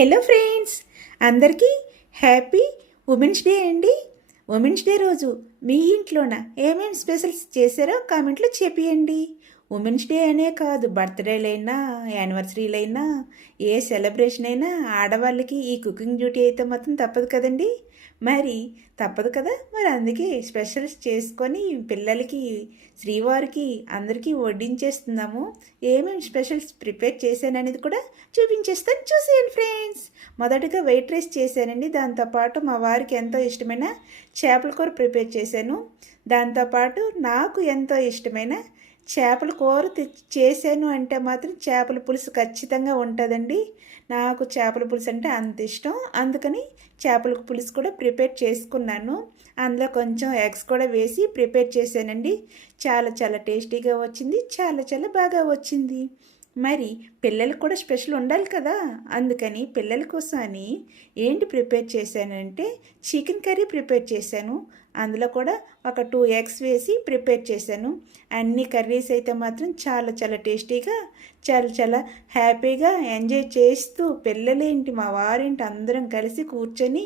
Hello friends, అందరికీ happy women's day అండి. Women's day రోజు మీ ఇంట్లోన ఏమేమి స్పెషల్స్ చేశారో కామెంట్లో చెప్పియండి. ఉమెన్స్ డే అనే కాదు, బర్త్డేలైనా యానివర్సరీలైనా ఏ సెలబ్రేషన్ అయినా ఆడవాళ్ళకి ఈ కుకింగ్ డ్యూటీ అయితే మాత్రం తప్పదు కదండి. మరి తప్పదు కదా, మరి అందుకే స్పెషల్స్ చేసుకొని పిల్లలకి, శ్రీవారికి అందరికీ వడ్డించేస్తున్నాము. ఏమేమి స్పెషల్స్ ప్రిపేర్ చేశాను అనేది కూడా చూపించేస్తాను, చూసేయండి ఫ్రెండ్స్. మొదటగా వైట్ రైస్ చేశానండి. దాంతోపాటు మా వారికి ఎంతో ఇష్టమైన చేపల కూర ప్రిపేర్ చేశాను. దాంతోపాటు నాకు ఎంతో ఇష్టమైన చేపల కూర చేశాను అంటే మాత్రం చేపల పులుసు ఖచ్చితంగా ఉంటుందండి. నాకు చేపల పులుసు అంటే అంత ఇష్టం, అందుకని చేపల పులుసు కూడా ప్రిపేర్ చేసుకున్నాను. అందులో కొంచెం ఎగ్స్ కూడా వేసి ప్రిపేర్ చేశానండి. చాలా చాలా టేస్టీగా వచ్చింది, చాలా చాలా బాగా వచ్చింది. మరి పిల్లలకు కూడా స్పెషల్ ఉండాలి కదా, అందుకని పిల్లల కోసం అని ఏంటి ప్రిపేర్ చేశానంటే చికెన్ కర్రీ ప్రిపేర్ చేశాను. అందులో కూడా ఒక 2 ఎగ్స్ వేసి ప్రిపేర్ చేశాను. అన్ని కర్రీస్ అయితే మాత్రం చాలా చాలా టేస్టీగా, చాలా చాలా హ్యాపీగా ఎంజాయ్ చేస్తూ, పిల్లలేంటి మా వారేంటి అందరం కలిసి కూర్చొని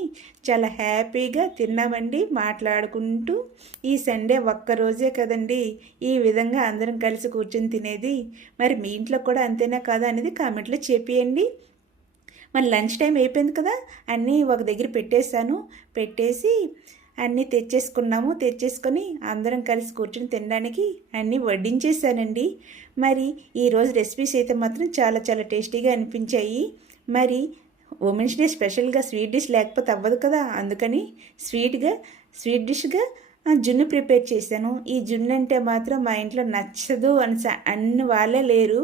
చాలా హ్యాపీగా తిన్నామండి, మాట్లాడుకుంటూ. ఈ సండే ఒక్కరోజే కదండి ఈ విధంగా అందరం కలిసి కూర్చొని తినేది. మరి మీ ఇంట్లో కూడా అంతేనా కాదా అనేది కామెంట్లో చెప్పేయండి. మరి లంచ్ టైం అయిపోయింది కదా, అన్నీ ఒక దగ్గర పెట్టేసి అన్నీ తెచ్చేసుకొని అందరం కలిసి కూర్చొని తినడానికి అన్నీ వడ్డించేసానండి. మరి ఈరోజు రెసిపీస్ అయితే మాత్రం చాలా చాలా టేస్టీగా అనిపించాయి. మరి ఉమెన్స్ డే స్పెషల్గా స్వీట్ డిష్ లేకపోతే అవ్వదు కదా, అందుకని స్వీట్ డిష్గా జున్ను ప్రిపేర్ చేశాను. ఈ జున్ను అంటే మాత్రం మా ఇంట్లో నచ్చదు అన్ని వాళ్ళే లేరు,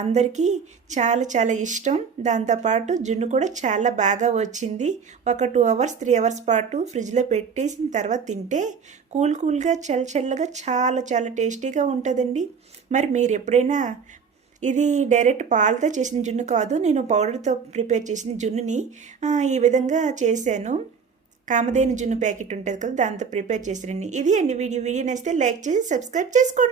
అందరికీ చాలా చాలా ఇష్టం. దాంతోపాటు జున్ను కూడా చాలా బాగా వచ్చింది. ఒక 2 అవర్స్ 3 అవర్స్ పాటు ఫ్రిడ్జ్లో పెట్టేసిన తర్వాత తింటే కూల్గా చల్లగా చాలా చాలా టేస్టీగా ఉంటుందండి. మరి మీరు ఎప్పుడైనా, ఇది డైరెక్ట్ పాలతో చేసిన జున్ను కాదు, నేను పౌడర్తో ప్రిపేర్ చేసిన జున్నుని ఈ విధంగా చేశాను. కామధేను జున్ను ప్యాకెట్ ఉంటుంది కదా, దాంతో ప్రిపేర్ చేసిరండి. ఇది అండి వీడియో నచ్చితే లైక్ చేసి సబ్స్క్రైబ్ చేసుకోండి.